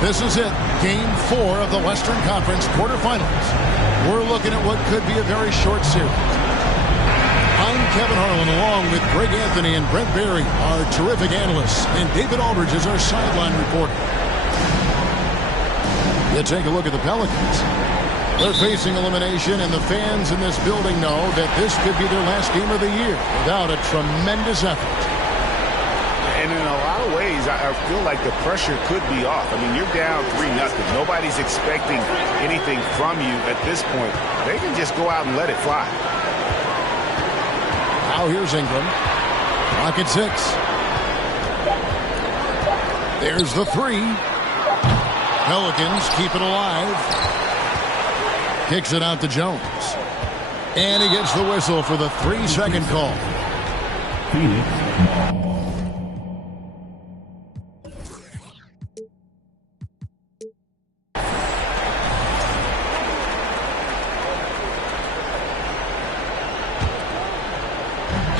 This is it, Game 4 of the Western Conference quarterfinals. We're looking at what could be a very short series. I'm Kevin Harlan, along with Greg Anthony and Brent Barry, our terrific analysts, and David Aldridge is our sideline reporter. You take a look at the Pelicans. They're facing elimination, and the fans in this building know that this could be their last game of the year without a tremendous effort. And in a lot of ways, I feel like the pressure could be off. I mean, you're down 3-0. Nobody's expecting anything from you at this point. They can just go out and let it fly. Now here's Ingram. Clock at 6. There's the 3. Pelicans keep it alive. Kicks it out to Jones. And he gets the whistle for the 3-second call. Phoenix.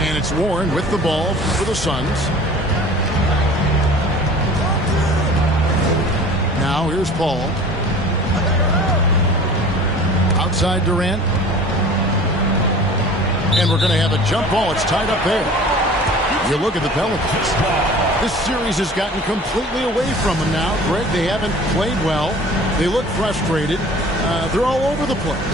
And it's Warren with the ball for the Suns. Now here's Paul. Outside Durant. And we're going to have a jump ball. It's tied up there. You look at the Pelicans. This series has gotten completely away from them now. Greg, they haven't played well. They look frustrated. They're all over the place.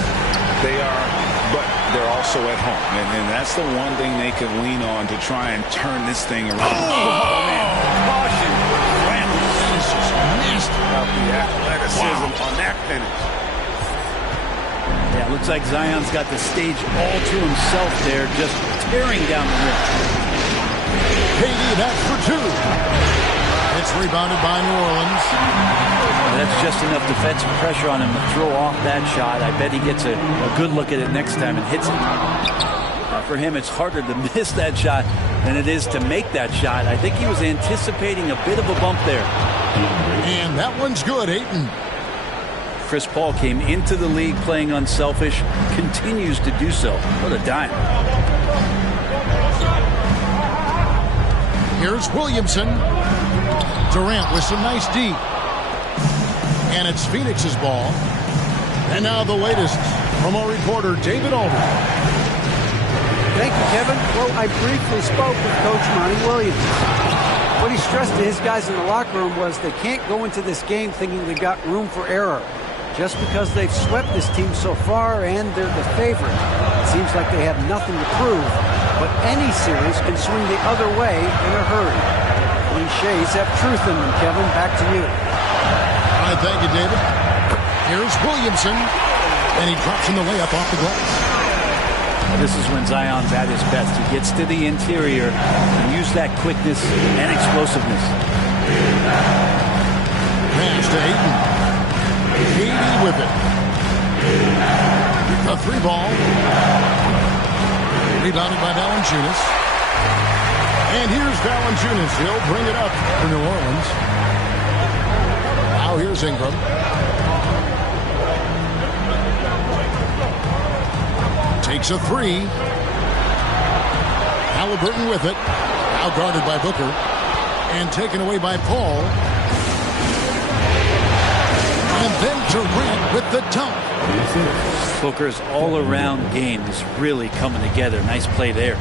They are, but they're also at home. And that's the one thing they can lean on to try and turn this thing around. Oh man. Caution. This is nasty. About the athleticism on that finish. Yeah, looks like Zion's got the stage all to himself there, just tearing down the rim. KD, that's for 2. It's rebounded by New Orleans. That's just enough defensive pressure on him to throw off that shot. I bet he gets a good look at it next time and hits it. For him, it's harder to miss that shot than it is to make that shot. I think he was anticipating a bit of a bump there. And that one's good, Ayton. Chris Paul came into the league playing unselfish, continues to do so. What a dime. Here's Williamson. Durant with some nice D. And it's Phoenix's ball. And now the latest from our reporter, David Aldridge. Thank you, Kevin. Well, I briefly spoke with Coach Monty Williams. What he stressed to his guys in the locker room was they can't go into this game thinking they got room for error. Just because they've swept this team so far and they're the favorite, it seems like they have nothing to prove. But any series can swing the other way in a hurry. Clichés have truth in them, Kevin. Back to you. All right, thank you, David. Here's Williamson. And he drops in the layup off the glass. This is when Zion's at his best. He gets to the interior and use that quickness and explosiveness. Pass to Ayton. KD with it. A 3 ball. Rebounded by Valanciunas. And here's Valanciunas. He'll bring it up for New Orleans. Now here's Ingram. Takes a 3. Halliburton with it. Now guarded by Booker. And taken away by Paul. And then Durant with the dunk. Booker's all-around game is really coming together. Nice play there.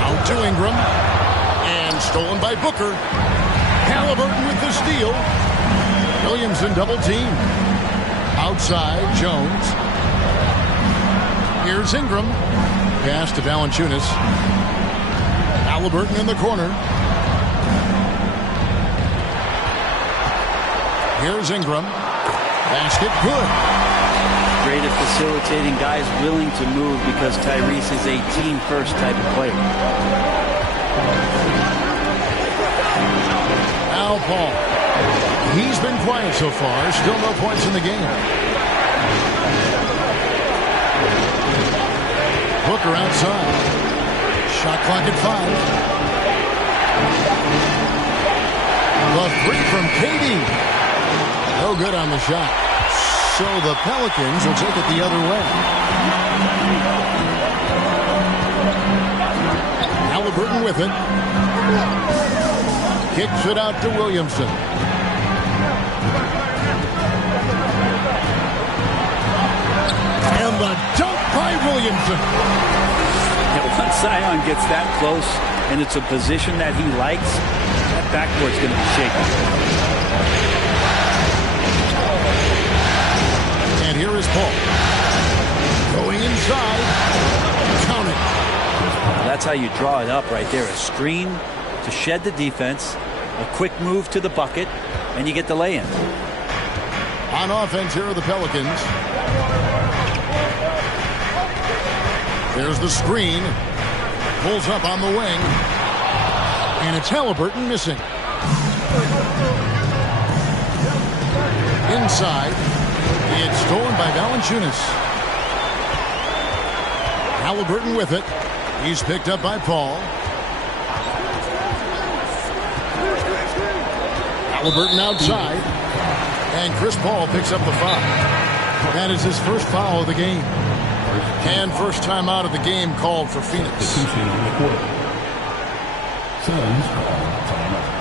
Out to Ingram. And stolen by Booker. Halliburton with the steal. Williamson double team. Out outside. Jones. Here's Ingram. Pass to Valanciunas. Halliburton in the corner. Here's Ingram. Basket good. Great at facilitating, guys willing to move because Tyrese is a team-first type of player. Now Paul. He's been quiet so far. Still no points in the game. Booker outside. Shot clock at 5. The three from KD. No good on the shot. So the Pelicans will take it the other way. Halliburton with it. Kicks it out to Williamson. And the dunk by Williamson. Once Zion gets that close and it's a position that he likes, that backboard's going to be shaky. And here is Paul. Going inside. Count it. That's how you draw it up right there. A screen to shed the defense, a quick move to the bucket, and you get the lay-in. On offense, here are the Pelicans. There's the screen. Pulls up on the wing. And it's Halliburton missing. Inside. It's stolen by Valanciunas. Halliburton with it. He's picked up by Paul. Halliburton outside. And Chris Paul picks up the foul. That is his first foul of the game. And first time out of the game called for Phoenix. Suns timeout.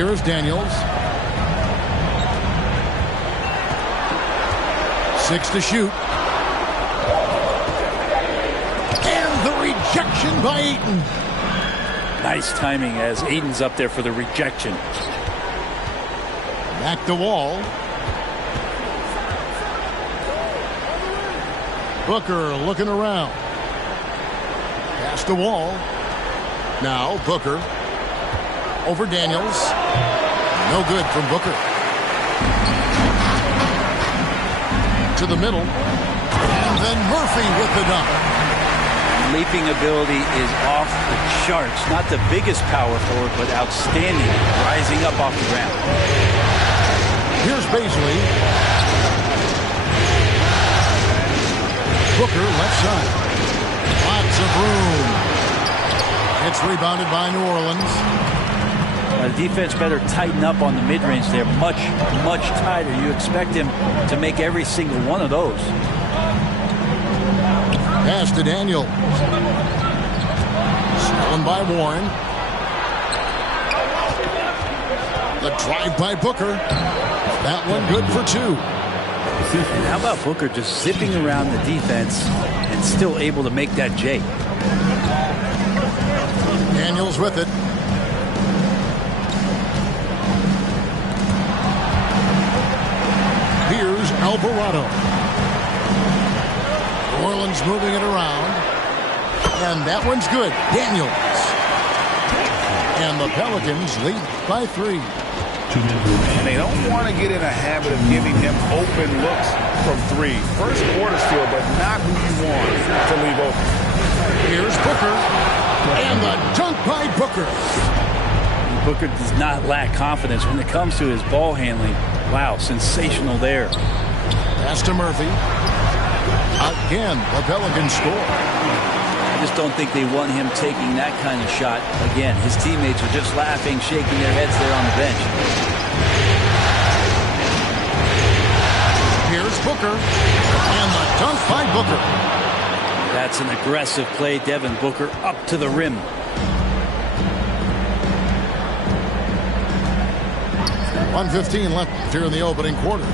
Here is Daniels. 6 to shoot. And the rejection by Ayton. Nice timing as Ayton's up there for the rejection. Back to Wall. Booker looking around. Pass to Wall. Now Booker. Over Daniels. No good from Booker. To the middle. And then Murphy with the dunk. Leaping ability is off the charts. Not the biggest power forward, but outstanding. Rising up off the ground. Here's Baisley. Booker left side. Lots of room. It's rebounded by New Orleans. The defense better tighten up on the mid-range there. Much, much tighter. You expect him to make every single one of those. Pass to Daniel. Stolen by Warren. The drive by Booker. That one good for 2. And how about Booker just zipping around the defense and still able to make that J? Daniels with it. Here's Alvarado. New Orleans moving it around. And that one's good. Daniels. And the Pelicans lead by 3. And they don't want to get in a habit of giving him open looks from 3. First quarter still, but not who you want to leave open. Here's Booker. And the dunk by Booker. Booker does not lack confidence when it comes to his ball handling. Wow, sensational there. Pass to Murphy. Again, the Pelicans score. I just don't think they want him taking that kind of shot. Again, his teammates are just laughing, shaking their heads there on the bench. Here's Booker. And the dunk by Booker. That's an aggressive play. Devin Booker up to the rim. .115 left here in the opening quarter.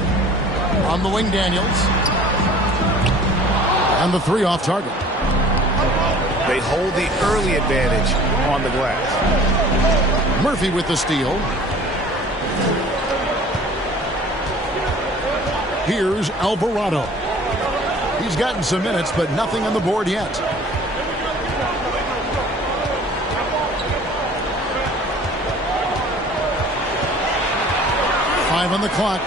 On the wing, Daniels. And the 3 off target. They hold the early advantage on the glass. Murphy with the steal. Here's Alvarado. He's gotten some minutes, but nothing on the board yet. Five on the clock.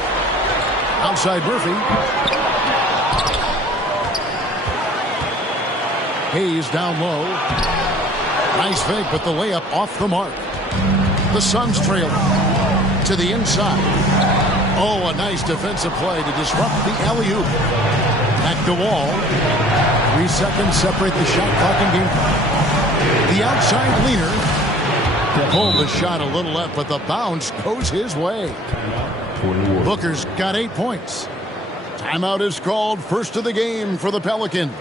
Outside Murphy. Hayes down low. Nice fake, but the layup off the mark. The Suns trail to the inside. Oh, a nice defensive play to disrupt the alley-oop. Back the wall. 3 seconds separate the shot clock and game clock. The outside leaner. Pulled the shot a little left, but the bounce goes his way. Booker's got 8 points. Timeout is called, first of the game for the Pelicans.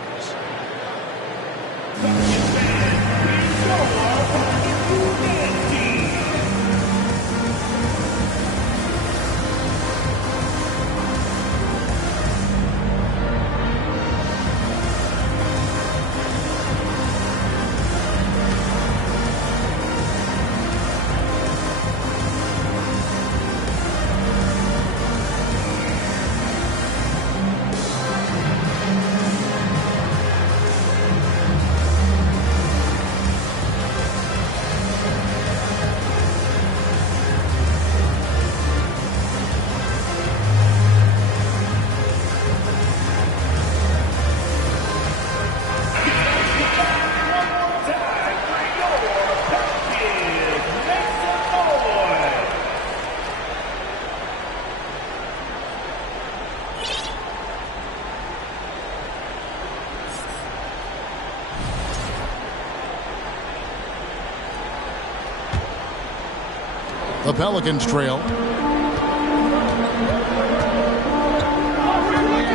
The Pelicans trail.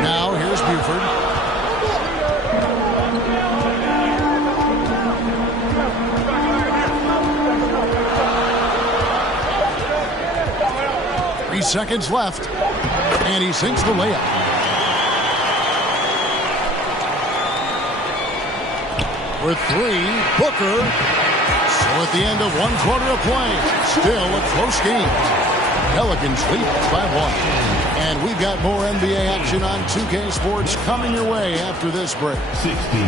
Now here's Buford. Three seconds left. And he sinks the layup. With 3, Booker. So at the end of 1 quarter of play, still a close game. Pelicans lead by 1. And we've got more NBA action on 2K Sports coming your way after this break. 16.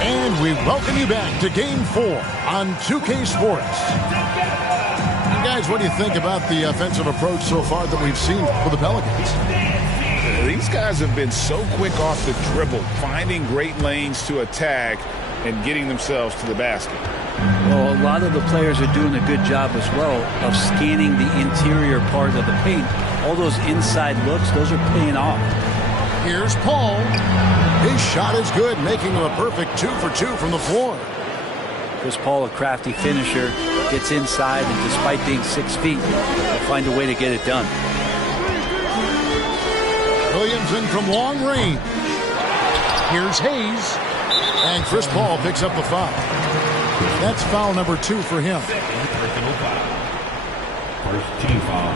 And we welcome you back to Game 4 on 2K Sports. And guys, what do you think about the offensive approach so far that we've seen for the Pelicans? These guys have been so quick off the dribble, finding great lanes to attack and getting themselves to the basket. Well, a lot of the players are doing a good job as well of scanning the interior part of the paint. All those inside looks, those are paying off. Here's Paul. His shot is good, making him a perfect 2 for 2 from the floor. Chris Paul, a crafty finisher, gets inside, and despite being 6 feet, will find a way to get it done. Williamson from long range. Here's Hayes. And Chris Paul picks up the foul. That's foul number 2 for him. Personal foul. First team foul.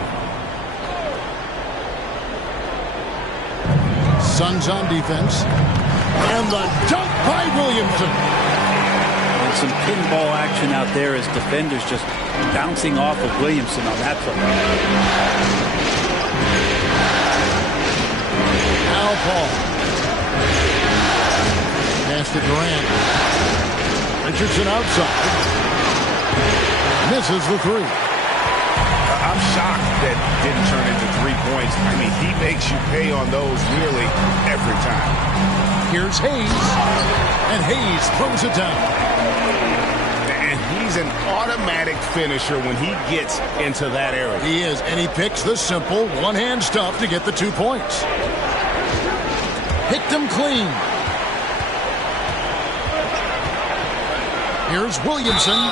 Suns on defense. And the dunk by Williamson. And some pinball action out there as defenders just bouncing off of Williamson on that play. Al Paul. Pass to Durant. Richardson outside. Misses the 3. I'm shocked that didn't turn into 3 points. I mean, he makes you pay on those nearly every time. Here's Hayes. And Hayes throws it down. And he's an automatic finisher when he gets into that area. He is, and he picks the simple one-hand stuff to get the 2 points. Picked him clean. Here's Williamson.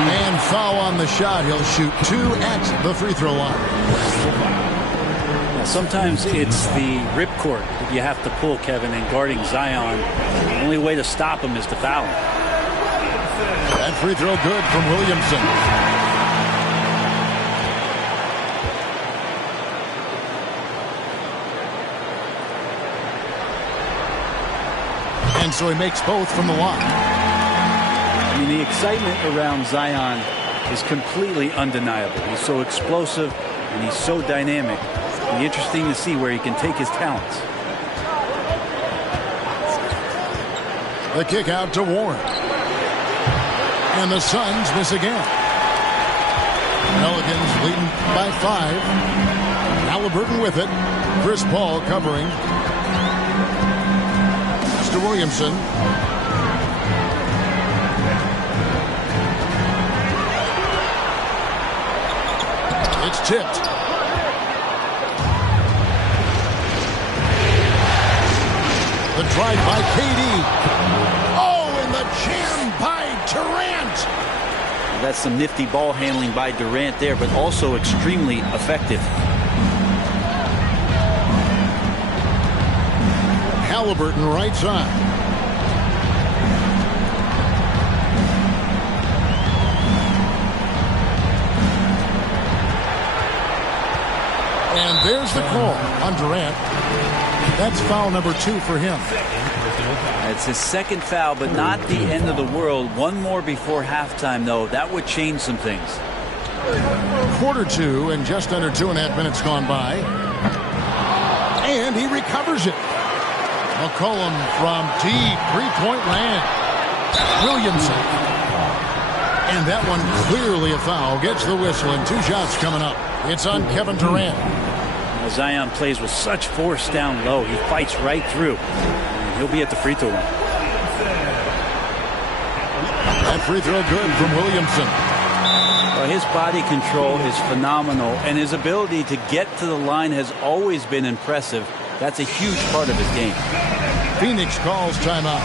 And foul on the shot. He'll shoot 2 at the free throw line. Now, sometimes it's the ripcord that you have to pull, Kevin, in guarding Zion. The only way to stop him is to foul him. That free throw good from Williamson. And so he makes both from the line. I mean, the excitement around Zion is completely undeniable. He's so explosive and he's so dynamic. It'll be interesting to see where he can take his talents. The kick out to Warren. And the Suns miss again. Pelicans leading by 5. Halliburton with it. Chris Paul covering. Mr. Williamson. It's tipped. The drive by KD. Oh, and the jam by Durant. That's some nifty ball handling by Durant there, but also extremely effective. Halliburton right side. And there's the call on Durant. That's foul number 2 for him. It's his second foul, but not the end of the world. One more before halftime, though. That would change some things. Quarter 2 and just under 2.5 minutes gone by. And he recovers it. McCollum from deep 3-point land. Williamson. And that one clearly a foul. Gets the whistle and 2 shots coming up. It's on Kevin Durant. Zion plays with such force down low. He fights right through. And he'll be at the free throw line. That free throw good from Williamson. Well, his body control is phenomenal, and his ability to get to the line has always been impressive. That's a huge part of his game. Phoenix calls timeout.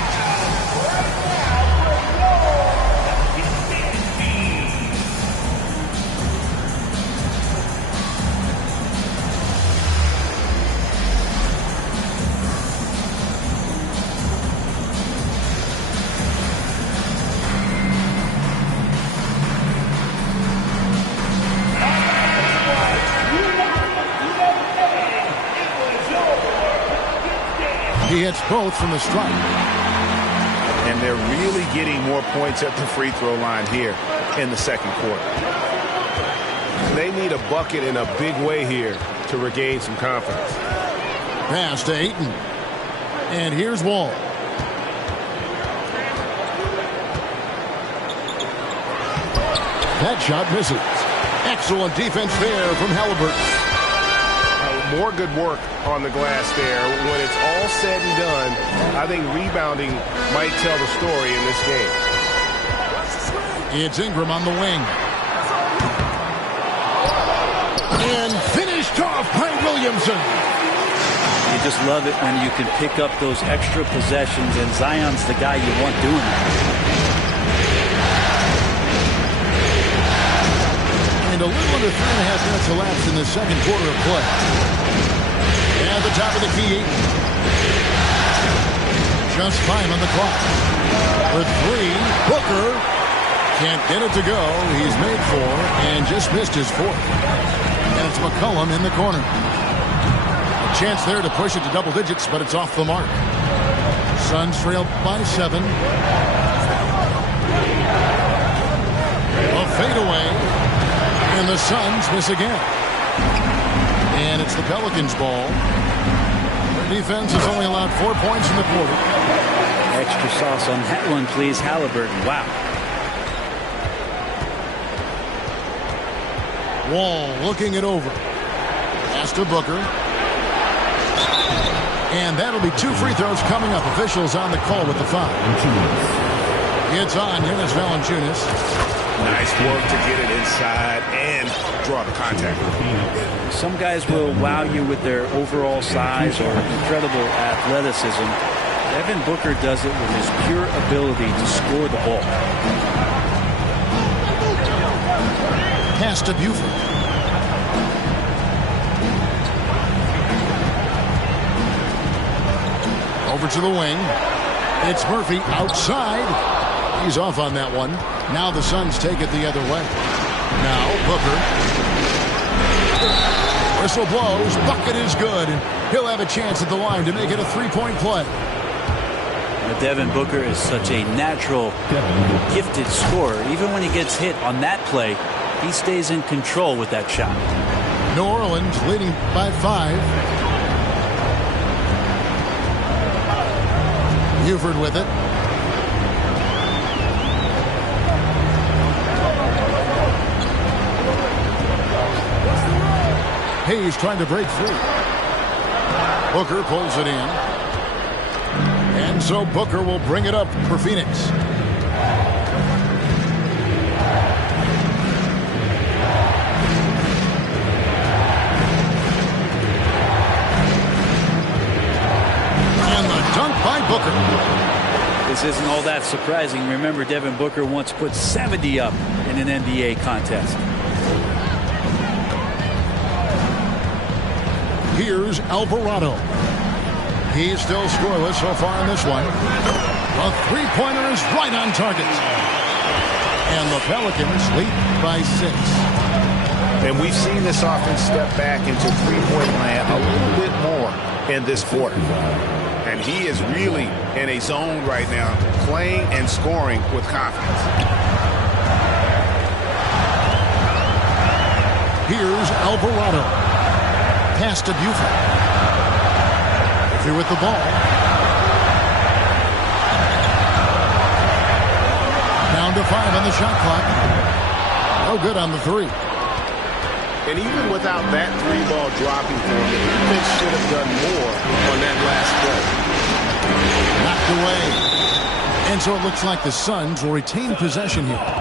He hits both from the stripe. And they're really getting more points at the free throw line here in the second quarter. They need a bucket in a big way here to regain some confidence. Pass to Ayton. And here's Wall. That shot misses. Excellent defense there from Halliburton. More good work on the glass there. When it's all said and done, I think rebounding might tell the story in this game. It's Ingram on the wing. And finished off by Williamson. You just love it when you can pick up those extra possessions, and Zion's the guy you want doing that. And a little under 3.5 minutes elapsed in the second quarter of play. At the top of the key. Just 5 on the clock. For 3, Booker. Can't get it to go. He's made 4 and just missed his 4th. And it's McCollum in the corner. A chance there to push it to double digits, but it's off the mark. Suns trail by 7. A fadeaway. And the Suns miss again. And it's the Pelicans' ball. Their defense has only allowed 4 points in the quarter. Extra sauce on that one, please, Halliburton. Wow. Wall looking it over. Pass to Booker. And that'll be 2 free throws coming up. Officials on the call with the foul. It's on Jonas Valanciunas. Nice work to get it inside and draw the contact. Some guys will wow you with their overall size or incredible athleticism. Devin Booker does it with his pure ability to score the ball. Pass to Buford. Over to the wing. It's Murphy outside. He's off on that one. Now the Suns take it the other way. Now Booker. Whistle blows. Bucket is good. He'll have a chance at the line to make it a 3-point play. Devin Booker is such a natural, gifted scorer. Even when he gets hit on that play, he stays in control with that shot. New Orleans leading by 5. Buford with it. Hayes trying to break free. Booker pulls it in. And so Booker will bring it up for Phoenix. And the dunk by Booker. This isn't all that surprising. Remember, Devin Booker once put 70 up in an NBA contest. Here's Alvarado. He's still scoreless so far in this one. The three-pointer is right on target. And the Pelicans lead by 6. And we've seen this offense step back into three-point land a little bit more in this quarter. And he is really in a zone right now, playing and scoring with confidence. Here's Alvarado. Pass to Buford. Here with the ball. Down to 5 on the shot clock. No good on the 3. And even without that 3-ball dropping for him, the defense should have done more on that last play. Knocked away. And so it looks like the Suns will retain possession here.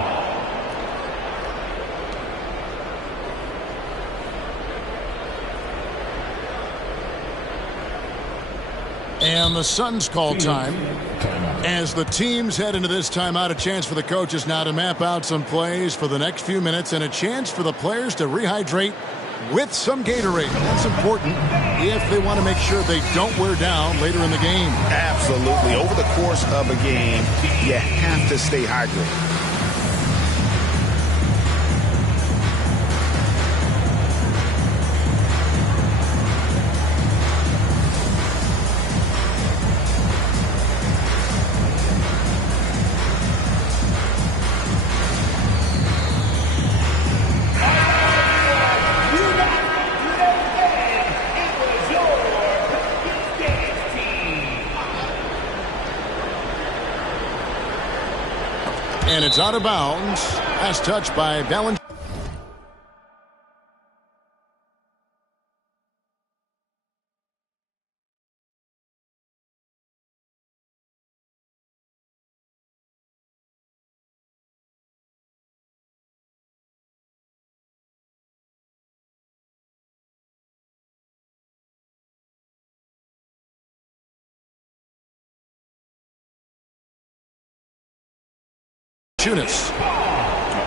And the Suns call time as the teams head into this timeout. A chance for the coaches now to map out some plays for the next few minutes and a chance for the players to rehydrate with some Gatorade. That's important if they want to make sure they don't wear down later in the game. Absolutely. Over the course of a game, you have to stay hydrated. And it's out of bounds. Last touch by Valanciunas.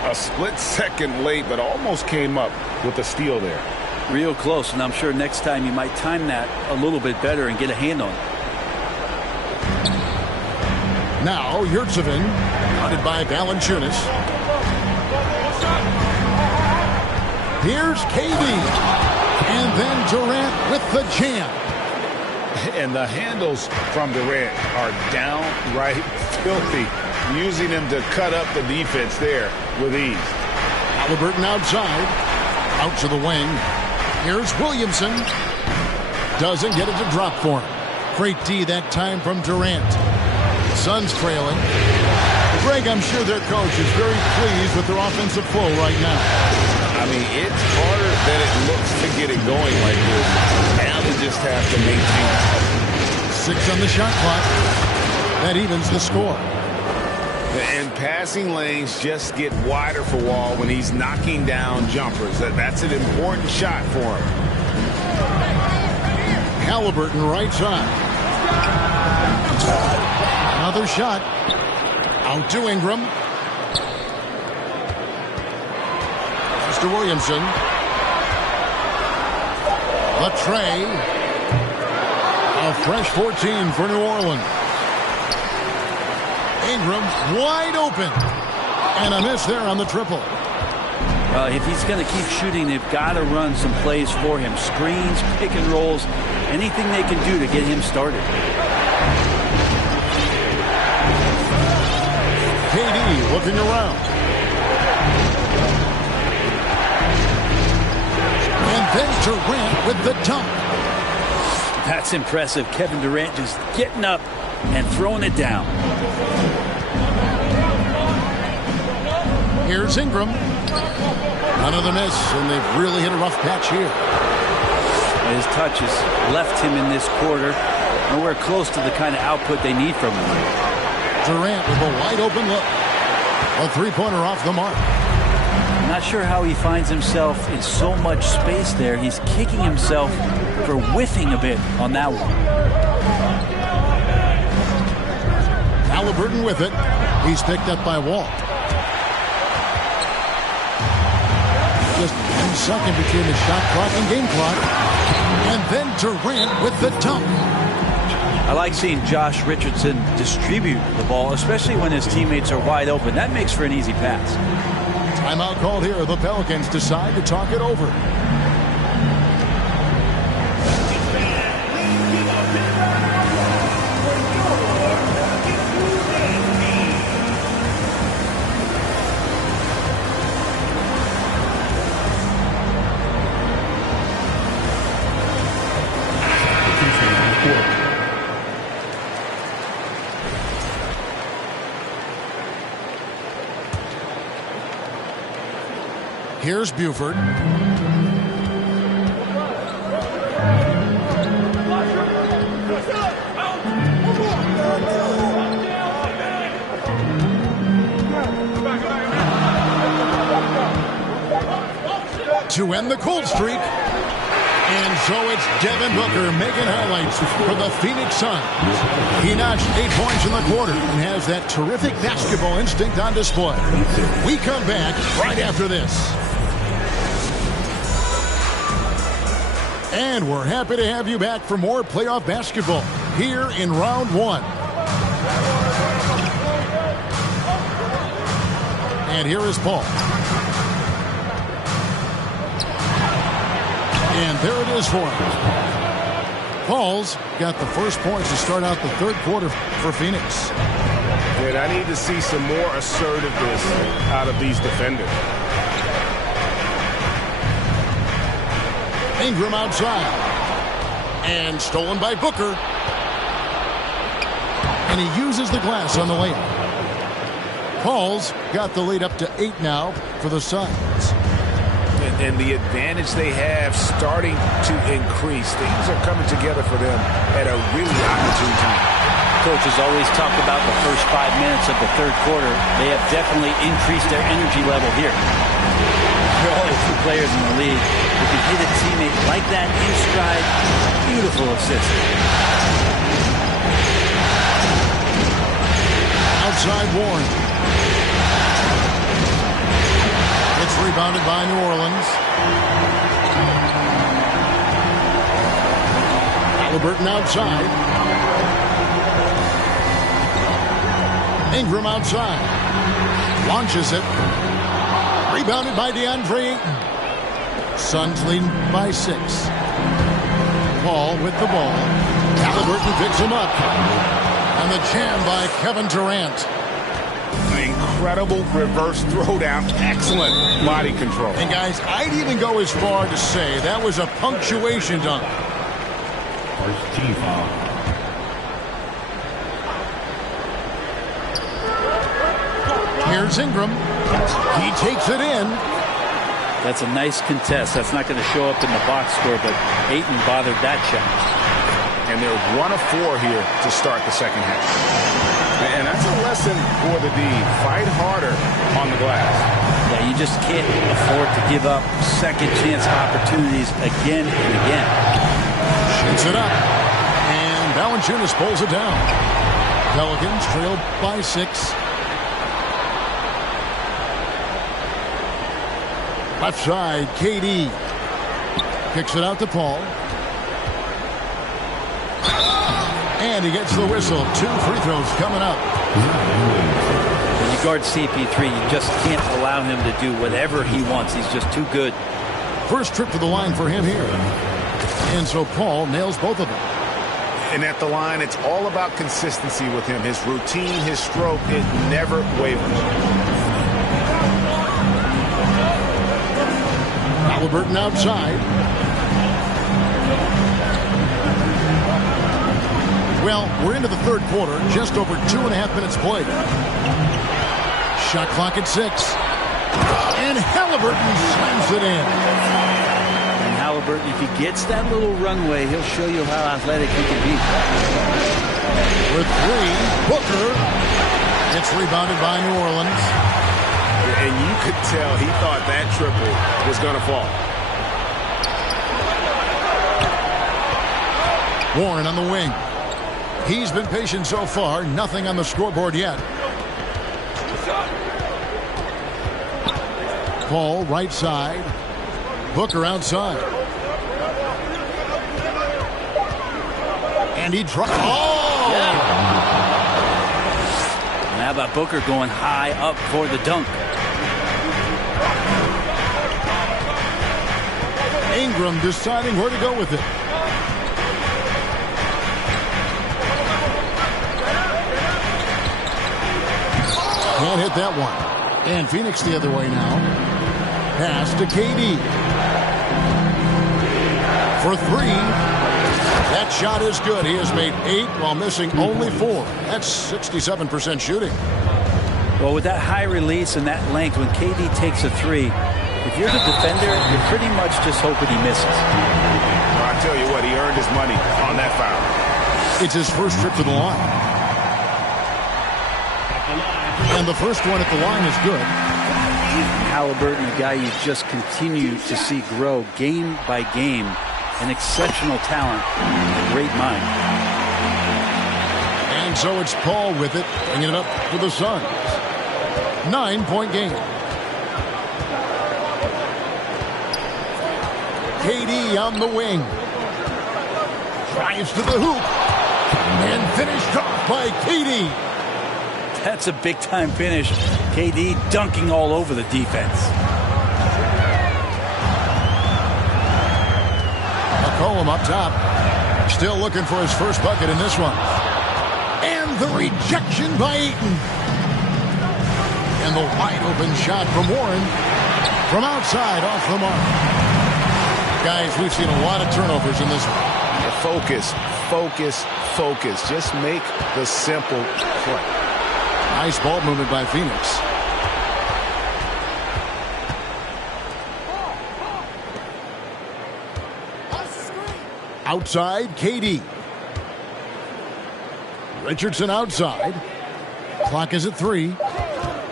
A split second late, but almost came up with a steal there. Real close, and I'm sure next time you might time that a little bit better and get a hand on it. Now Yurtseven Guarded by Valanciunas. Here's KD. And then Durant with the jam. And the handles from Durant are downright filthy, using him to cut up the defense there with ease. Haliburton outside. Out to the wing. Here's Williamson. Doesn't get it to drop for him. Great D that time from Durant. Suns trailing. Greg, I'm sure their coach is very pleased with their offensive flow right now. I mean, it's harder than it looks to get it going like this. Now they just have to maintain. 6 on the shot clock. That evens the score. And passing lanes just get wider for Wall when he's knocking down jumpers. That's an important shot for him. Haliburton right side. Another shot. Out to Ingram. Mr. Williamson. The tray. A fresh 14 for New Orleans. Ingram wide open. And a miss there on the triple. If he's going to keep shooting, they've got to run some plays for him. Screens, pick and rolls, anything they can do to get him started. KD looking around. And then Durant with the dunk. That's impressive. Kevin Durant just getting up and throwing it down. Here's Ingram. Another miss, and they've really hit a rough patch here. His touches left him in this quarter. Nowhere close to the kind of output they need from him. Durant with a wide open look. A three-pointer off the mark. I'm not sure how he finds himself in so much space there. He's kicking himself for whiffing a bit on that one. Haliburton with it. He's picked up by Wall. Just 1 second between the shot clock and game clock. And then Durant with the dunk. I like seeing Josh Richardson distribute the ball, especially when his teammates are wide open. That makes for an easy pass. Timeout called here. The Pelicans decide to talk it over. Here's Buford. To end the cold streak. And so it's Devin Booker making highlights for the Phoenix Suns. He notched 8 points in the quarter and has that terrific basketball instinct on display. We come back right after this. And we're happy to have you back for more playoff basketball here in round 1. And here is Paul. And there it is for him. Paul's got the first points to start out the third quarter for Phoenix. And I need to see some more assertiveness out of these defenders. Ingram outside. And stolen by Booker. And he uses the glass on the layup. Paul's got the lead up to 8 now for the Suns. And the advantage they have starting to increase. Things are coming together for them at a really opportune time. Coaches always talk about the first 5 minutes of the third quarter. They have definitely increased their energy level here. There are only 2 players in the league who can hit a teammate like that in stride. Beautiful assist. Outside Warren. It's rebounded by New Orleans. Haliburton outside. Ingram outside. Launches it. Rebounded by DeAndre Ayton. Suns leading by 6. Paul with the ball. Halliburton picks him up. And the jam by Kevin Durant. Incredible reverse throwdown. Excellent body control. And guys, I'd even go as far to say that was a punctuation dunk. First team foul. Here's Ingram. He takes it in. That's a nice contest. That's not going to show up in the box score, but Ayton bothered that shot. And they're 1 of 4 here to start the second half. And that's a lesson for the D. Fight harder on the glass. Yeah, you just can't afford to give up second chance opportunities again and again. Shoots it up. And Valanciunas pulls it down. Pelicans trail by 6. Left side, KD. Kicks it out to Paul. And he gets the whistle. 2 free throws coming up. When you guard CP3, you just can't allow him to do whatever he wants. He's just too good. First trip to the line for him here. And so Paul nails both of them. And at the line, it's all about consistency with him. His routine, his stroke, it never wavers. Halliburton outside. Well, we're into the third quarter, just over 2.5 minutes played. Shot clock at 6. And Halliburton slams it in. And Halliburton, if he gets that little runway, he'll show you how athletic he can be. For 3, Booker. It's rebounded by New Orleans. And you could tell he thought that triple was going to fall. Warren on the wing. He's been patient so far. Nothing on the scoreboard yet. Paul right side. Booker outside. And he tries. Oh! Yeah. And how about Booker going high up for the dunk? Ingram deciding where to go with it. Can't hit that one. And Phoenix the other way now. Pass to KD. For 3. That shot is good. He has made 8 while missing only 4. That's 67% shooting. Well, with that high release and that length, when KD takes a 3, if you're the defender, you're pretty much just hoping he misses. Well, I tell you what, he earned his money on that foul. It's his first trip to the line. And the first one at the line is good. Halliburton, a guy you just continue to see grow game by game. An exceptional talent, a great mind. And so it's Paul with it, bringing it up for the Suns. 9-point game. KD on the wing. Drives to the hoop. And finished off by KD. That's a big-time finish. KD dunking all over the defense. McCollum up top. Still looking for his first bucket in this one. And the rejection by Ayton. And the wide-open shot from Warren. From outside, off the mark. Guys, we've seen a lot of turnovers in this one. Focus, focus, focus. Just make the simple play. Nice ball movement by Phoenix. Outside, KD. Richardson outside. Clock is at 3.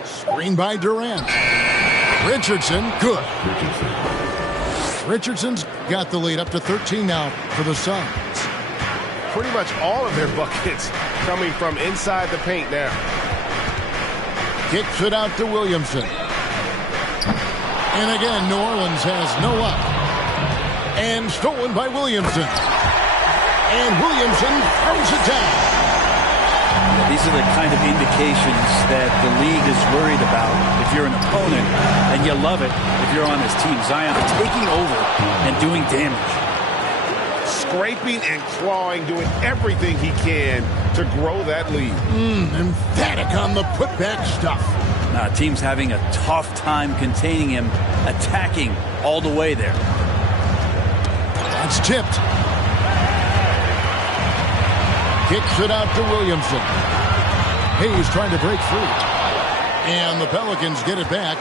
Screen by Durant. Richardson, good. Richardson's got the lead up to 13 now for the Suns. Pretty much all of their buckets coming from inside the paint now. Kicks it out to Williamson. And again, New Orleans has no luck. And stolen by Williamson. And Williamson throws it down. These are the kind of indications that the league is worried about if you're an opponent, and you love it if you're on his team. Zion taking over and doing damage. Scraping and clawing, doing everything he can to grow that lead. Emphatic on the putback stuff. Team's having a tough time containing him, attacking all the way there. That's tipped. Kicks it out to Williamson. Hayes trying to break free. And the Pelicans get it back.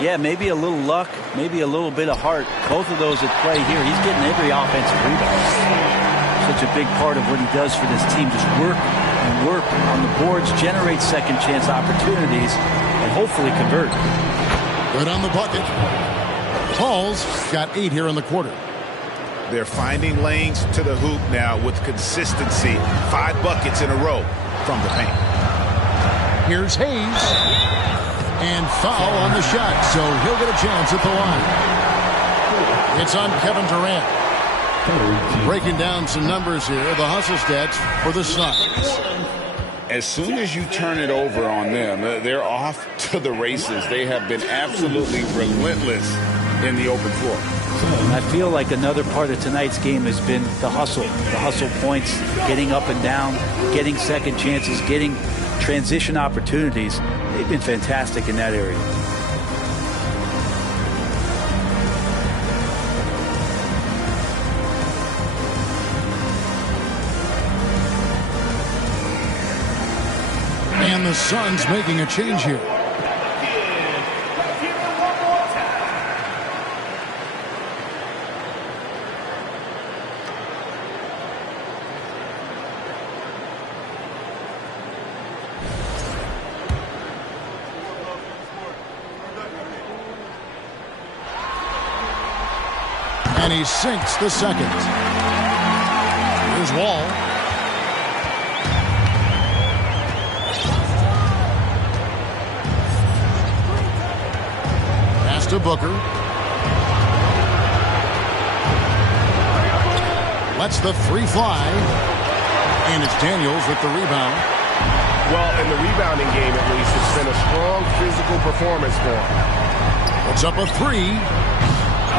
Yeah, maybe a little luck, maybe a little bit of heart. Both of those at play here. He's getting every offensive rebound. Such a big part of what he does for this team. Just work and work on the boards, generate second chance opportunities, and hopefully convert. Good on the bucket. Paul's got 8 here in the quarter. They're finding lanes to the hoop now with consistency. 5 buckets in a row from the paint. Here's Hayes. And foul on the shot, so he'll get a chance at the line. It's on Kevin Durant. Breaking down some numbers here, the hustle stats for the Suns. As soon as you turn it over on them, they're off to the races. They have been absolutely relentless in the open floor. I feel like another part of tonight's game has been the hustle points, getting up and down, getting second chances, getting transition opportunities. They've been fantastic in that area. And the Suns making a change here. And he sinks the second. Here's Wall. Pass to Booker. Lets the 3 fly. And it's Daniels with the rebound. Well, in the rebounding game, at least, it's been a strong physical performance for him. Puts up a 3.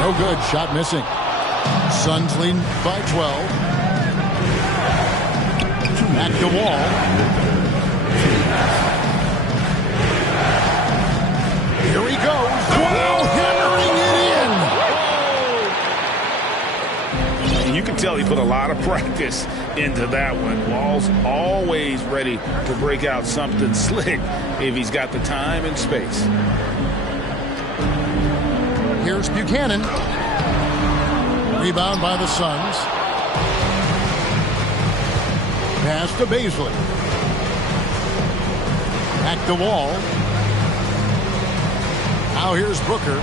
No good. Shot missing. Suns lead by 12. Back to Wall. Here he goes. Wall hammering it in. And you can tell he put a lot of practice into that one. Wall's always ready to break out something slick if he's got the time and space. Here's Buchanan. Rebound by the Suns. Pass to Baisley. Back to Wall. Now here's Booker.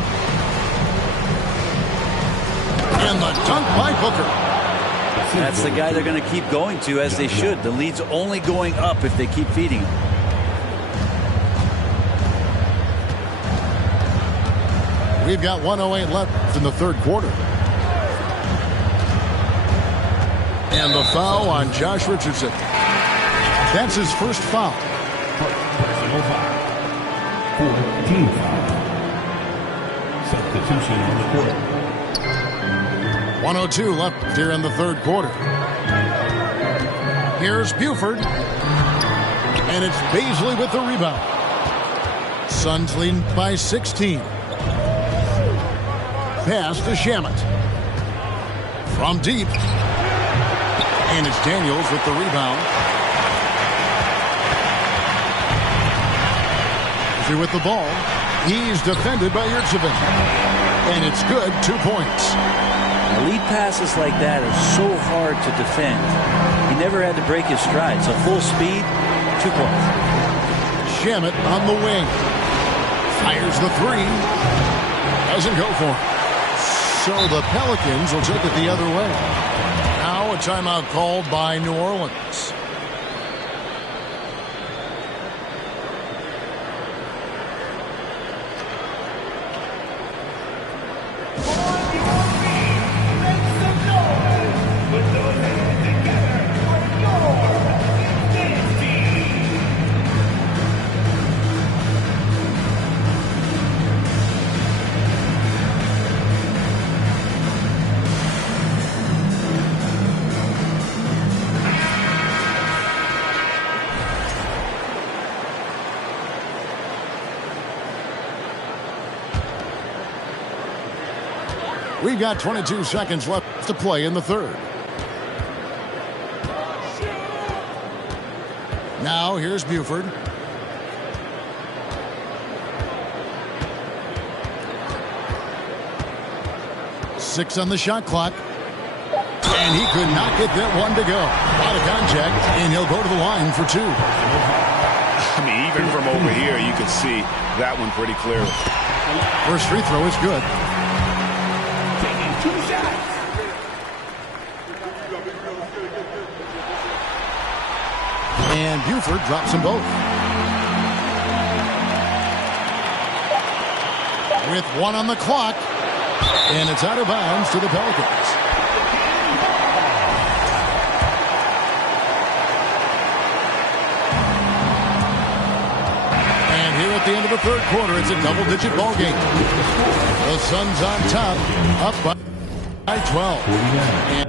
And the dunk by Booker. That's the guy they're going to keep going to, as they should. The lead's only going up if they keep feeding him. We've got 1:08 left in the third quarter. And the foul on Josh Richardson. That's his first foul. Personal foul. 14 foul. Substitution on the court. 1:02 left here in the third quarter. Here's Buford. And it's Baisley with the rebound. Suns lead by 16. Pass to Shamet. From deep. And it's Daniels with the rebound. Here with the ball. He's defended by Yurtseven. And it's good. 2 points. Lead passes like that are so hard to defend. He never had to break his stride. So full speed, 2 points. Shamet on the wing. Fires the 3. Doesn't go for it. So the Pelicans will take it the other way. Now a timeout called by New Orleans. We've got 22 seconds left to play in the third. Now here's Buford. Six on the shot clock. And he could not get that one to go. Out of contact, and he'll go to the line for two. I mean, even from over here, you can see that one pretty clearly. First free throw is good. Taking 2 shots. And Buford drops them both. With one on the clock. And it's out of bounds to the Pelicans. And here at the end of the third quarter, it's a double-digit ball game. The Suns on top, up by 12. And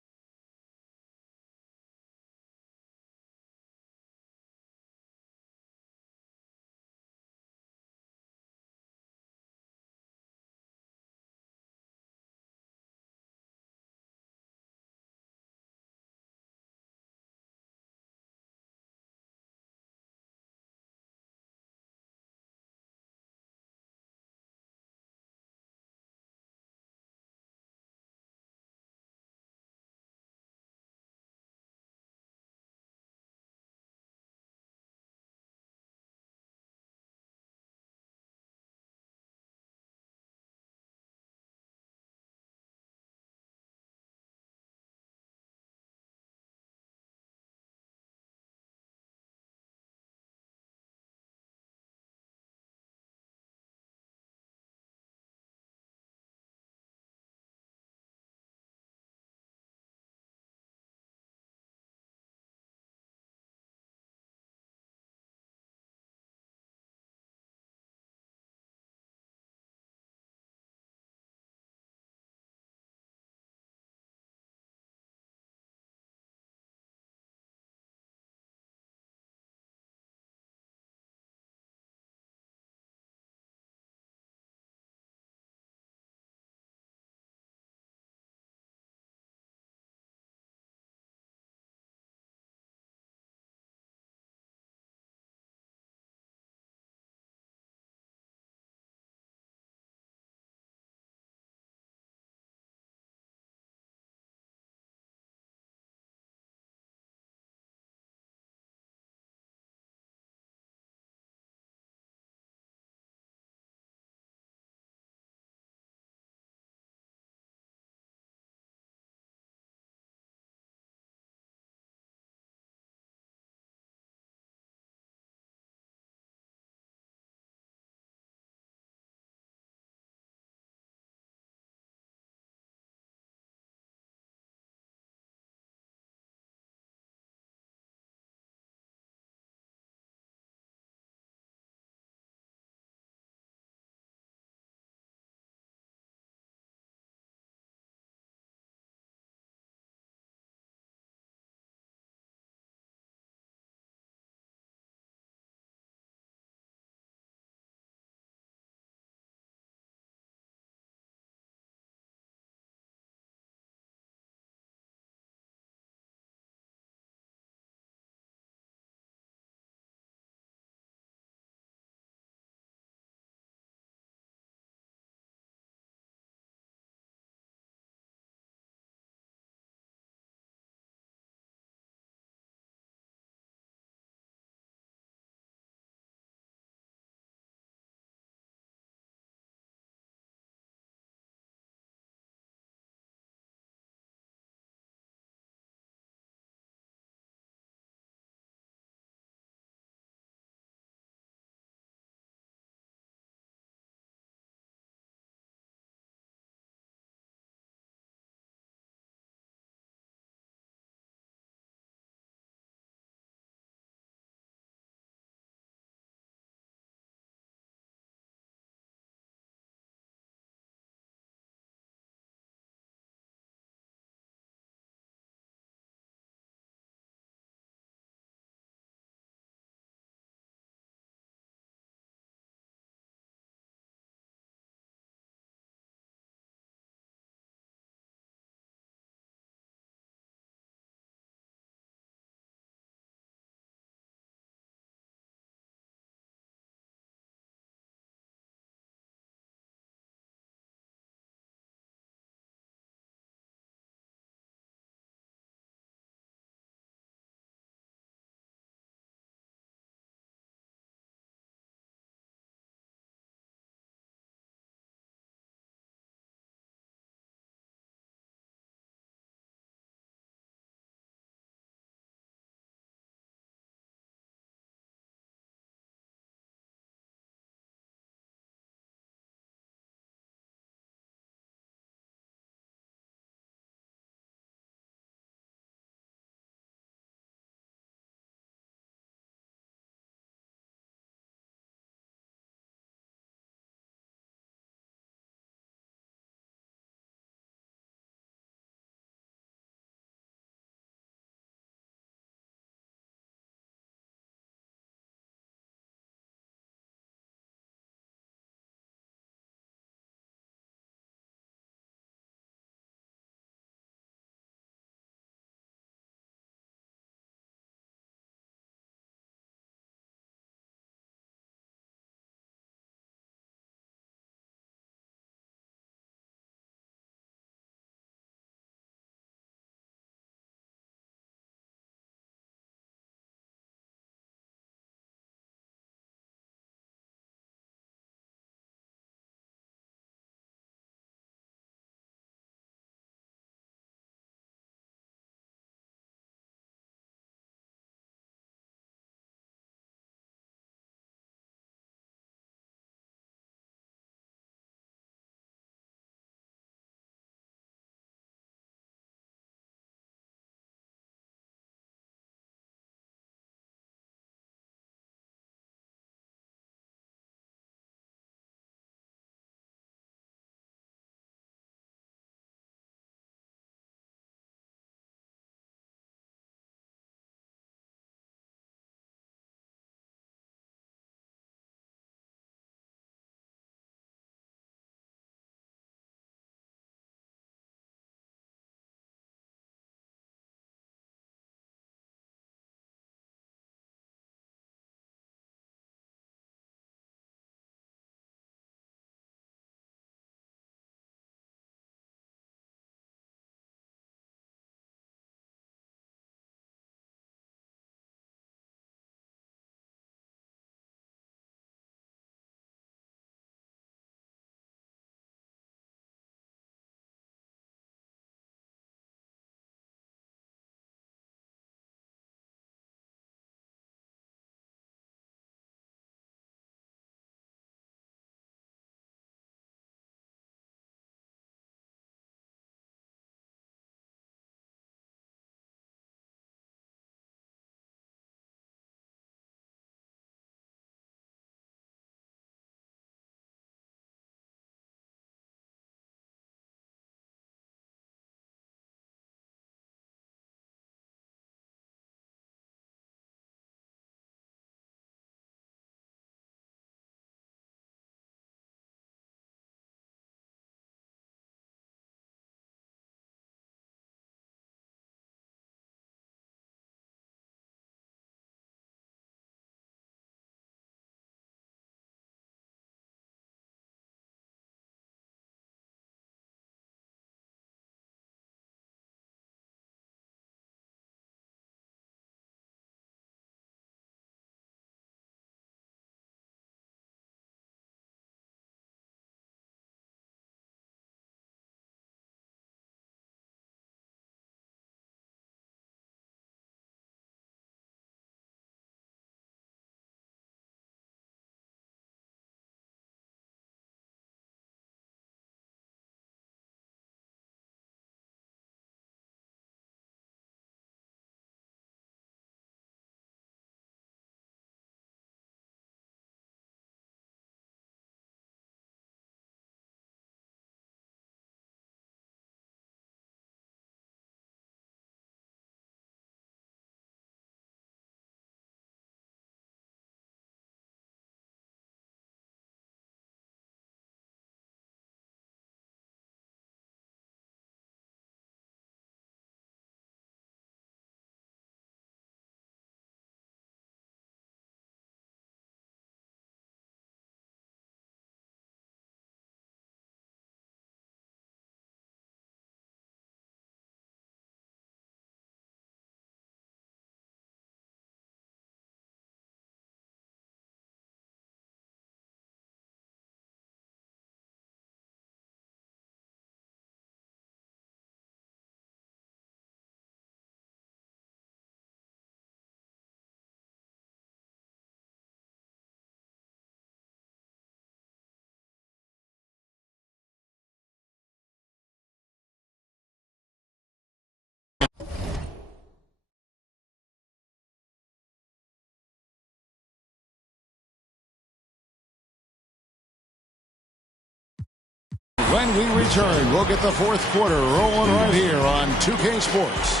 When we return, we'll get the fourth quarter rolling right here on 2K Sports.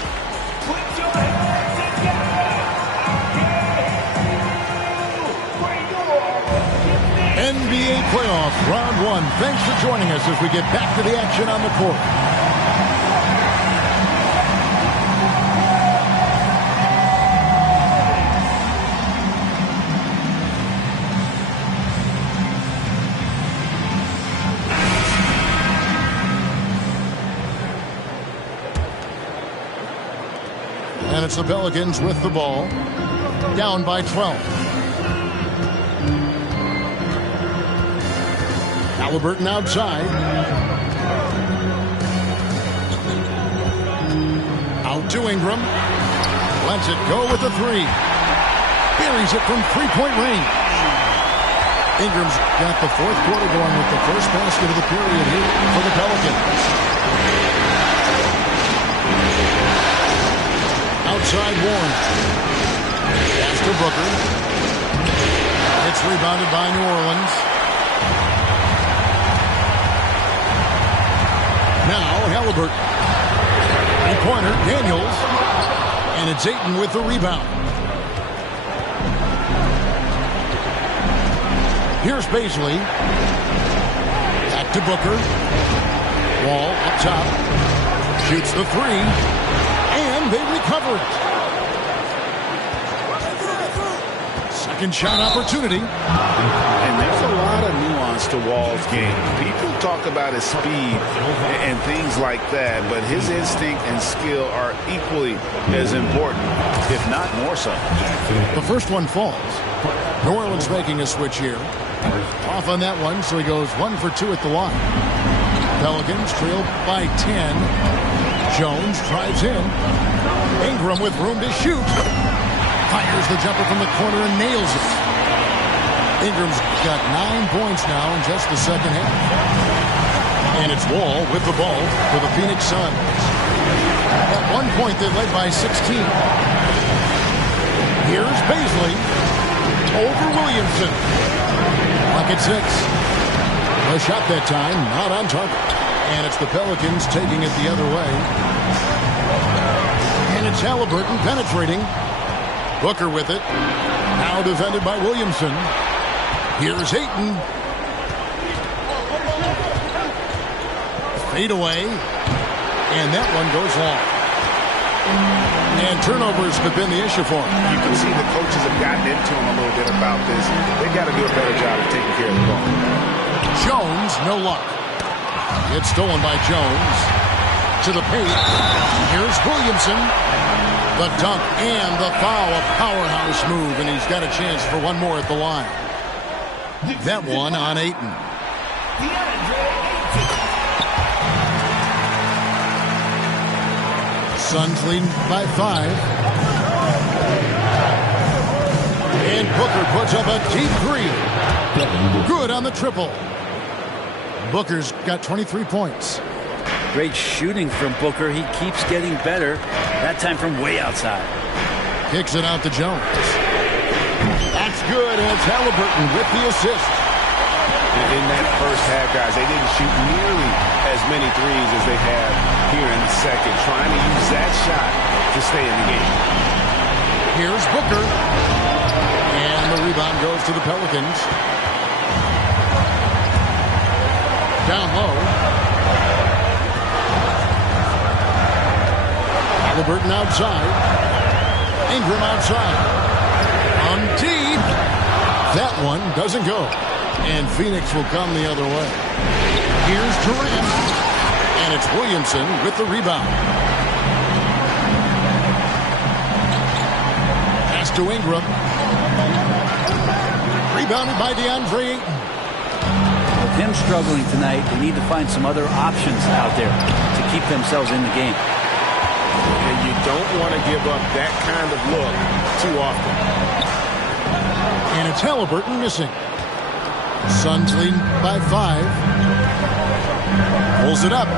NBA playoffs, round one. Thanks for joining us as we get back to the action on the court. And it's the Pelicans with the ball, down by 12. Halliburton outside. Out to Ingram. Lets it go with the three. Buries it from three-point range. Ingram's got the fourth quarter going with the first basket of the period here for the Pelicans. Outside Warren. Pass to Booker. It's rebounded by New Orleans. Now Halliburton. Three-pointer, Daniels. And it's Ayton with the rebound. Here's Bazley. Back to Booker. Wall up top. Shoots the three. And they recover it. Second shot opportunity. And there's a lot of nuance to Wall's game. People talk about his speed and things like that, but his instinct and skill are equally as important, if not more so. The first one falls. New Orleans making a switch here. Off on that one, so he goes 1 for 2 at the line. Pelicans trail by 10. Jones drives in. Ingram with room to shoot. Fires the jumper from the corner and nails it. Ingram's got 9 points now in just the second half. And it's Wall with the ball for the Phoenix Suns. At one point, they led by 16. Here's Bazley over Williamson. Clock at 6. A shot that time, not on target. And it's the Pelicans taking it the other way. And it's Halliburton penetrating. Booker with it. Now defended by Williamson. Here's Ayton. Fade away. And that one goes long. And turnovers have been the issue for him. You can see the coaches have gotten into him a little bit about this. They've got to do a better job of taking care of the ball. Jones, no luck. It's stolen by Jones. To the paint. Here's Williamson. The dunk and the foul. A powerhouse move, and he's got a chance for one more at the line. That one on Ayton. Suns lead by 5. And Booker puts up a deep three. Good on the triple. Booker's got 23 points. Great shooting from Booker. He keeps getting better. That time from way outside. Kicks it out to Jones. That's good, and it's Halliburton with the assist. In that first half, guys, they didn't shoot nearly as many threes as they have here in the second, trying to use that shot to stay in the game. Here's Booker. And the rebound goes to the Pelicans. Down low. Halliburton outside. Ingram outside. On deep. That one doesn't go. And Phoenix will come the other way. Here's Durant. And it's Williamson with the rebound. Pass to Ingram. Rebounded by DeAndre Ayton. With him struggling tonight, they need to find some other options out there to keep themselves in the game. And you don't want to give up that kind of look too often. And it's Halliburton missing. Suns lead by 5. Pulls it up.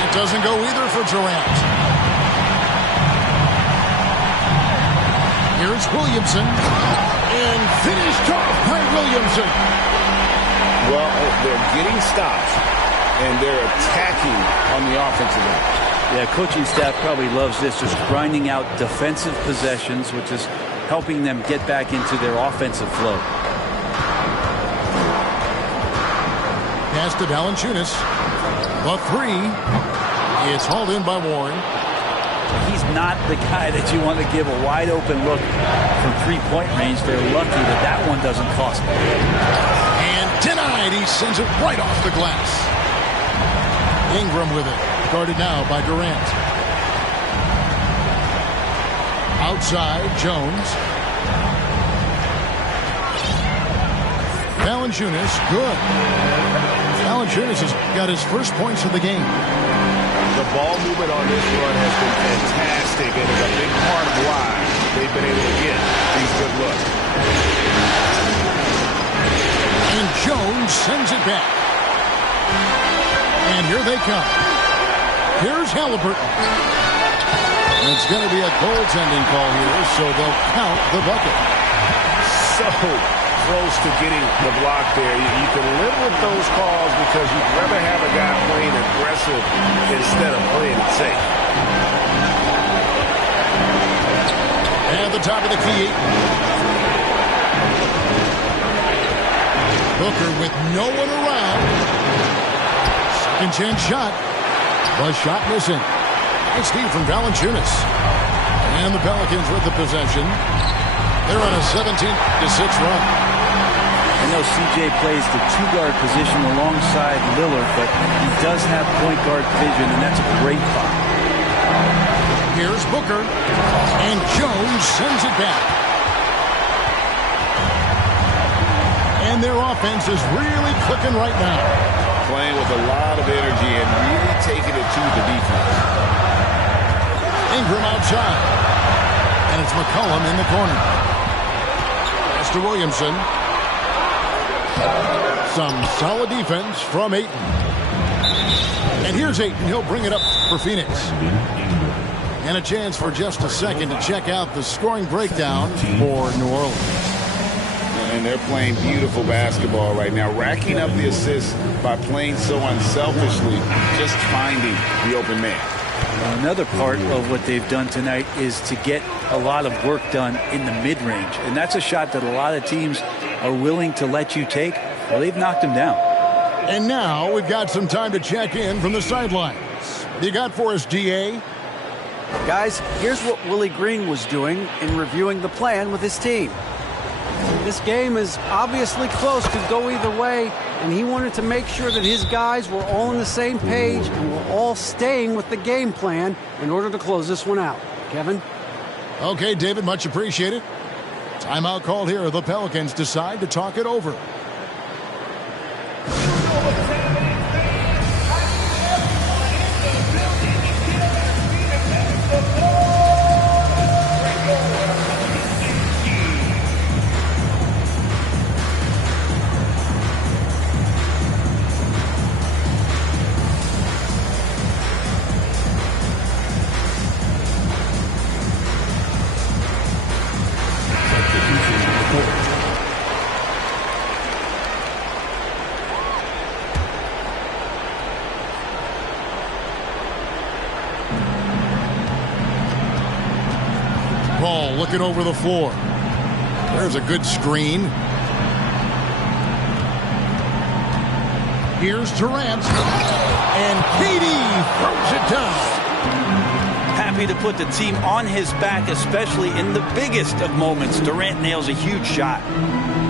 It doesn't go either for Durant. Here's Williamson. And finished off by Williamson. Well, they're getting stops, and they're attacking on the offensive end. Yeah, coaching staff probably loves this, just grinding out defensive possessions, which is helping them get back into their offensive flow. Pass to Valanciunas. The three. It's hauled in by Warren. He's not the guy that you want to give a wide open look from three-point range. They're lucky that that one doesn't cost them. And denied. He sends it right off the glass. Ingram with it. Guarded now by Durant. Outside, Jones. Valanciunas, good. Valanciunas has got his first points of the game. The ball movement on this run has been fantastic, and is a big part of why they've been able to get these good looks. And Jones sends it back. And here they come. Here's Halliburton. It's going to be a goaltending call here, so they'll count the bucket. So close to getting the block there. You can live with those calls because you'd rather have a guy playing aggressive instead of playing it safe. And the top of the key. Booker with no one around. Second chance shot. The shot missing. Nice D from Valanciunas. And the Pelicans with the possession. They're on a 17-6 run. I know CJ plays the two-guard position alongside Lillard, but he does have point guard vision, and that's a great foul. Here's Booker. And Jones sends it back. And their offense is really clicking right now. Playing with a lot of energy and really taking it to the defense. Ingram outside. And it's McCollum in the corner. Pass to Williamson. Some solid defense from Ayton. And here's Ayton. He'll bring it up for Phoenix. And a chance for just a second to check out the scoring breakdown for New Orleans. And they're playing beautiful basketball right now, racking up the assists by playing so unselfishly, just finding the open man. Another part of what they've done tonight is to get a lot of work done in the mid-range. And that's a shot that a lot of teams are willing to let you take. Well, they've knocked them down. And now we've got some time to check in from the sidelines. You got for us, DA? Guys, here's what Willie Green was doing in reviewing the plan with his team. This game is obviously close, could go either way, and he wanted to make sure that his guys were all on the same page and were all staying with the game plan in order to close this one out. Kevin? Okay, David, much appreciated. Timeout called here. The Pelicans decide to talk it over. Ball looking over the floor. There's a good screen. Here's Durant. And KD throws it down. Happy to put the team on his back, especially in the biggest of moments. Durant nails a huge shot.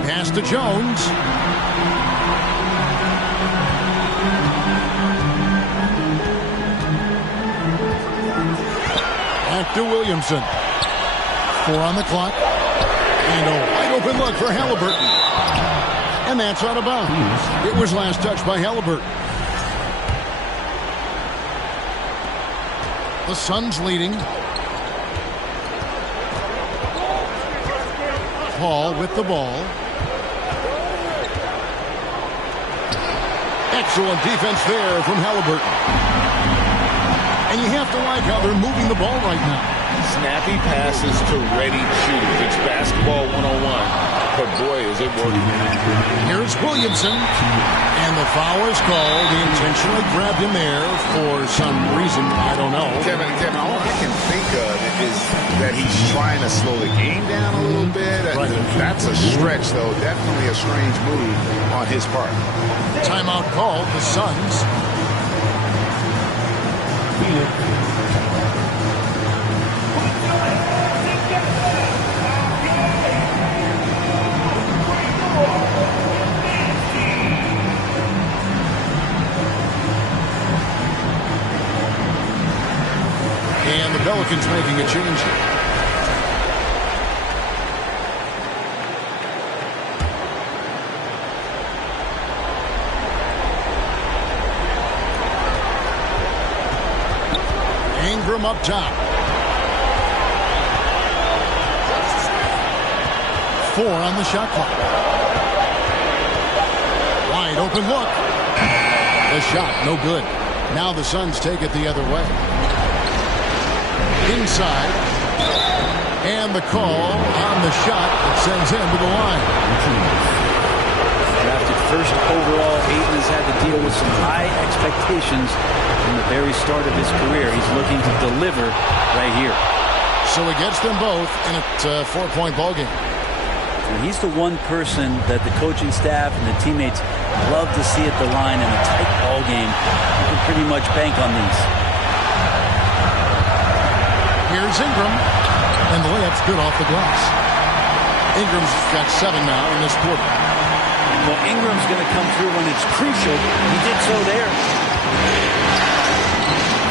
Pass to Jones. Back to Williamson. 4 on the clock. And a wide open look for Halliburton. And that's out of bounds. It was last touched by Halliburton. The Suns leading. Paul with the ball. Excellent defense there from Halliburton. And you have to like how they're moving the ball right now. Snappy passes to ready shooters. It's basketball 101. But boy, is is it working? Here's Williamson. And the foul is called. He intentionally grabbed him there for some reason. I don't know. Kevin, all I can think of is that he's trying to slow the game down a little bit. Right. That's a stretch, though. Definitely a strange move on his part. Timeout called. The Suns. And the Pelicans making a change. Ingram up top. 4 on the shot clock. Wide open look. The shot, no good. Now the Suns take it the other way. Inside. And the call on the shot that sends him to the line. Drafted first overall, Ayton has had to deal with some high expectations from the very start of his career. He's looking to deliver right here. So he gets them both in a 4-point ball game. And he's the one person that the coaching staff and the teammates love to see at the line in a tight ball game. You can pretty much bank on these. Here's Ingram, and the layup's good off the glass. Ingram's got 7 now in this quarter. Well, Ingram's going to come through when it's crucial. He did so there.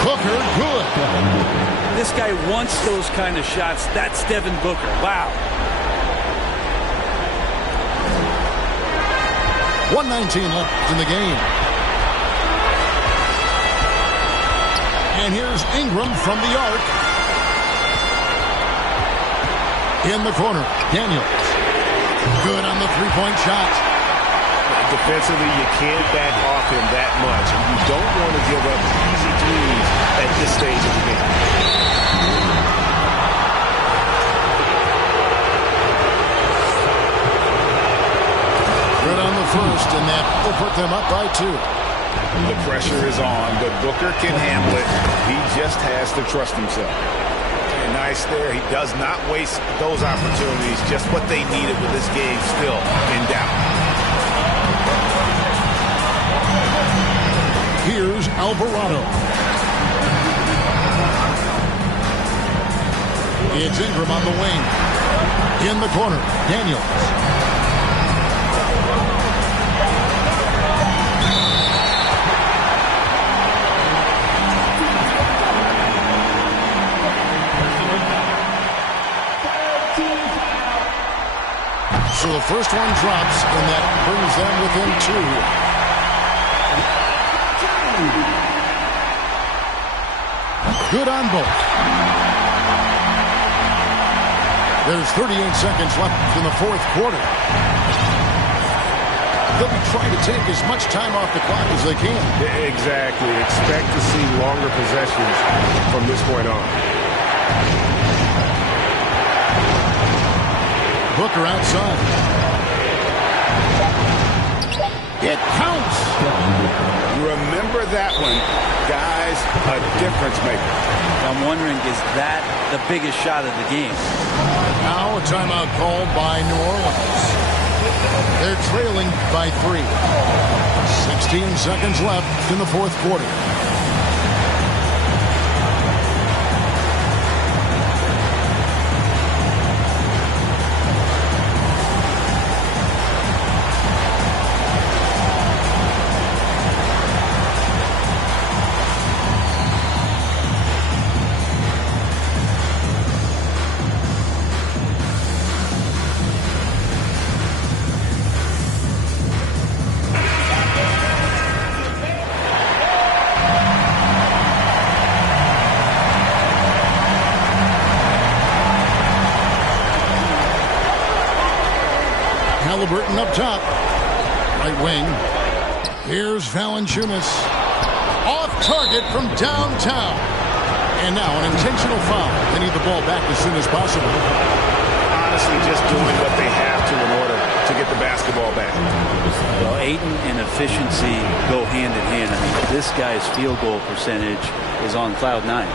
Booker, good. This guy wants those kind of shots. That's Devin Booker. Wow. 1:19 left in the game. And here's Ingram from the arc. In the corner, Daniels. Good on the 3-point shot. Defensively, you can't back off him that much. And you don't want to give up easy threes at this stage of the game. Good on the first, and that will put them up by 2. The pressure is on, but Booker can handle it. He just has to trust himself. And nice there. He does not waste those opportunities. Just what they needed with this game still in doubt. Here's Alvarado. It's Ingram on the wing. In the corner, Daniels. So the first one drops, and that brings them within 2. Good on both. There's 38 seconds left in the 4th quarter. They'll be trying to take as much time off the clock as they can. Exactly. Expect to see longer possessions from this point on. Booker outside. It counts. Remember that one, guys, a difference maker. I'm wondering, is that the biggest shot of the game? Now a timeout called by New Orleans. They're trailing by 3. 16 seconds left in the 4th quarter. Halliburton up top. Right wing. Here's Valanciunas. Off target from downtown. And now an intentional foul. They need the ball back as soon as possible. Honestly, just doing what they have to in order to get the efficiency go hand in hand. I mean, this guy's field goal percentage is on cloud 9.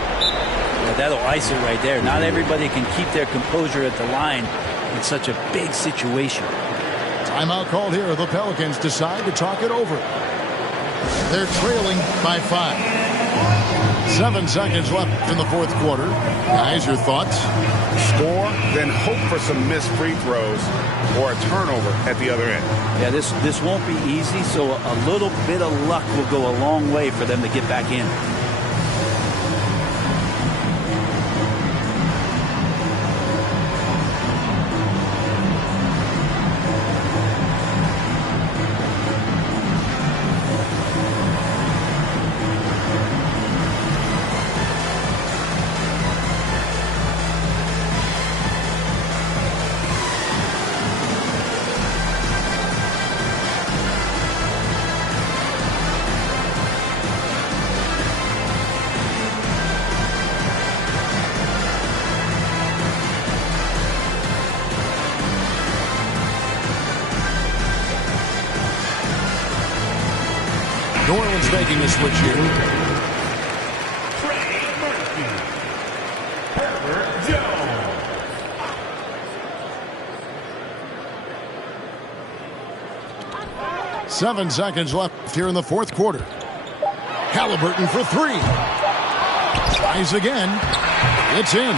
That'll ice it right there. Not everybody can keep their composure at the line in such a big situation. Timeout called here. The Pelicans decide to talk it over. They're trailing by 5. 7 seconds left in the fourth quarter. Guys, your thoughts? Score, then hope for some missed free throws or a turnover at the other end. Yeah, this won't be easy, so a little bit of luck will go a long way for them to get back in. New Orleans making a switch here. Trey Murphy. Herbert Jones. 7 seconds left here in the fourth quarter. Halliburton for 3. Tries again. It's in.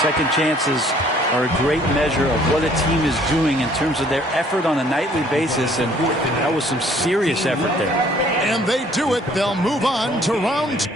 Second chances are a great measure of what a team is doing in terms of their effort on a nightly basis, and that was some serious effort there. And they do it. They'll move on to round 2.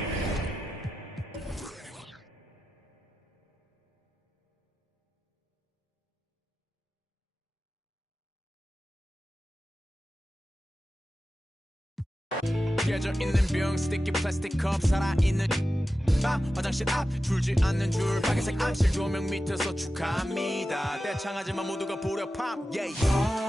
깨져 있는 병 스티키 플라스틱 컵 살아있는 밤 화장실 앞 줄지 않는 줄 빨간색 암실 조명 밑에서 축하합니다 대창하지만 모두가 불협 팝 yeah.